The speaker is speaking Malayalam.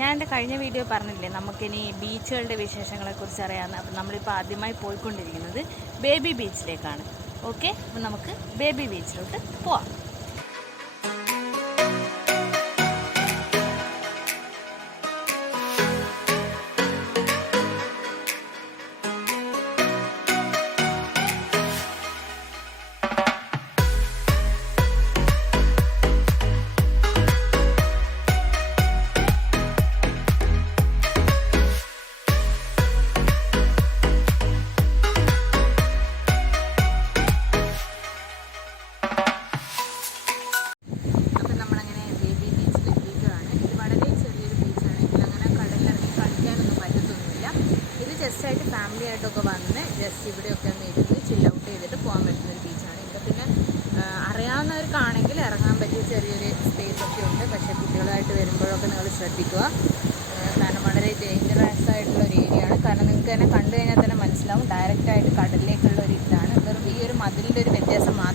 ഞാൻ എൻ്റെ കഴിഞ്ഞ വീഡിയോ പറഞ്ഞില്ലേ നമുക്കിനി ബീച്ചുകളുടെ വിശേഷങ്ങളെക്കുറിച്ച് അറിയാമെന്ന്. അപ്പം നമ്മളിപ്പോൾ ആദ്യമായി പോയിക്കൊണ്ടിരിക്കുന്നത് ബേബി ബീച്ചിലേക്കാണ്. ഓക്കെ, അപ്പം നമുക്ക് ബേബി ബീച്ചിലോട്ട് പോവാം. ജസ്റ്റായിട്ട് ഫാമിലി ആയിട്ടൊക്കെ വന്ന് ജസ്റ്റ് ഇവിടെയൊക്കെ ഒന്ന് ഇരുന്ന് ചില്ല് ഔട്ട് ചെയ്തിട്ട് പോകാൻ പറ്റുന്നൊരു ബീച്ചാണ്. ഇവിടെ പിന്നെ അറിയാവുന്നവർക്കാണെങ്കിൽ ഇറങ്ങാൻ പറ്റിയ ചെറിയൊരു സ്പേസ് ഒക്കെ ഉണ്ട്. പക്ഷേ കുട്ടികളായിട്ട് വരുമ്പോഴൊക്കെ നിങ്ങൾ ശ്രദ്ധിക്കുക, കാരണം വളരെ ഡേഞ്ചറസ് ആയിട്ടുള്ള ഒരു ഏരിയ ആണ്. കാരണം നിങ്ങൾക്ക് തന്നെ കണ്ടു കഴിഞ്ഞാൽ തന്നെ മനസ്സിലാവും, ഡയറക്റ്റായിട്ട് കടലിലേക്കുള്ള ഒരു ഇതാണ്. വെറും ഈ ഒരു മതിലിൻ്റെ ഒരു വ്യത്യാസം മാത്രമേ